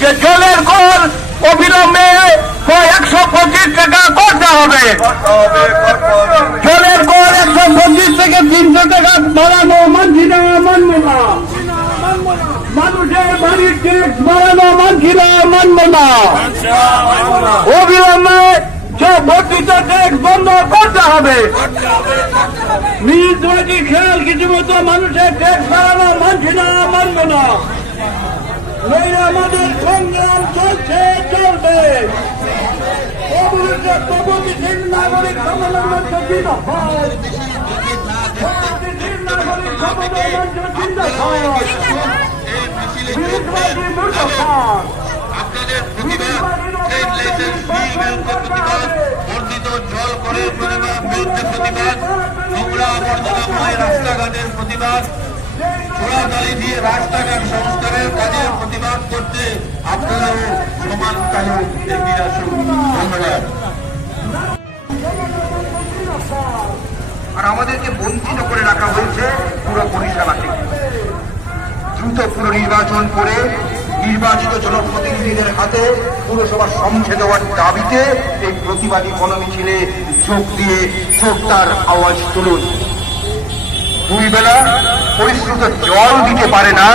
যে জলের কর অবিলম্বে একশো পঁচিশ টাকা করতে হবে। জলের কর একশো পঁচিশ থেকে তিনশো টাকা বাড়ানো মানছি না, মানব না। মানুষের ট্যাক্স বাড়ানো মানছি না, মানব না। নইলে আমাদের সংগ্রাম চলছে চলবে। প্রগতিশীল নাগরিক সম্মেলন নাগরিক। আপনাদের প্রতিবাদ বর্ধিত জল করের প্রতিবাদ বিরুদ্ধে প্রতিবাদ নোংরা আবর্জনাময় রাস্তাঘাটের প্রতিবাদ চোরাতালি দিয়ে রাস্তাঘাট সংস্কারের কাজের প্রতিবাদ করতে আপনারাও সমান কালে এগিয়ে আসুন ধন্যবাদ। আর আমাদেরকে বঞ্চিত করে রাখা হয়েছে পুরো থেকে দ্রুত পুনর্নির্বাচন করে নির্বাচিত জনপ্রতিনিধিদের হাতে পুরসভা সমঝে দেওয়ার দাবিতে এই প্রতিবাদী গণমিছিলে যোগ দিয়ে শ্রদ্ধার আওয়াজ তুলুন। দুই বেলা পরিশ্রুত জল দিতে পারে না।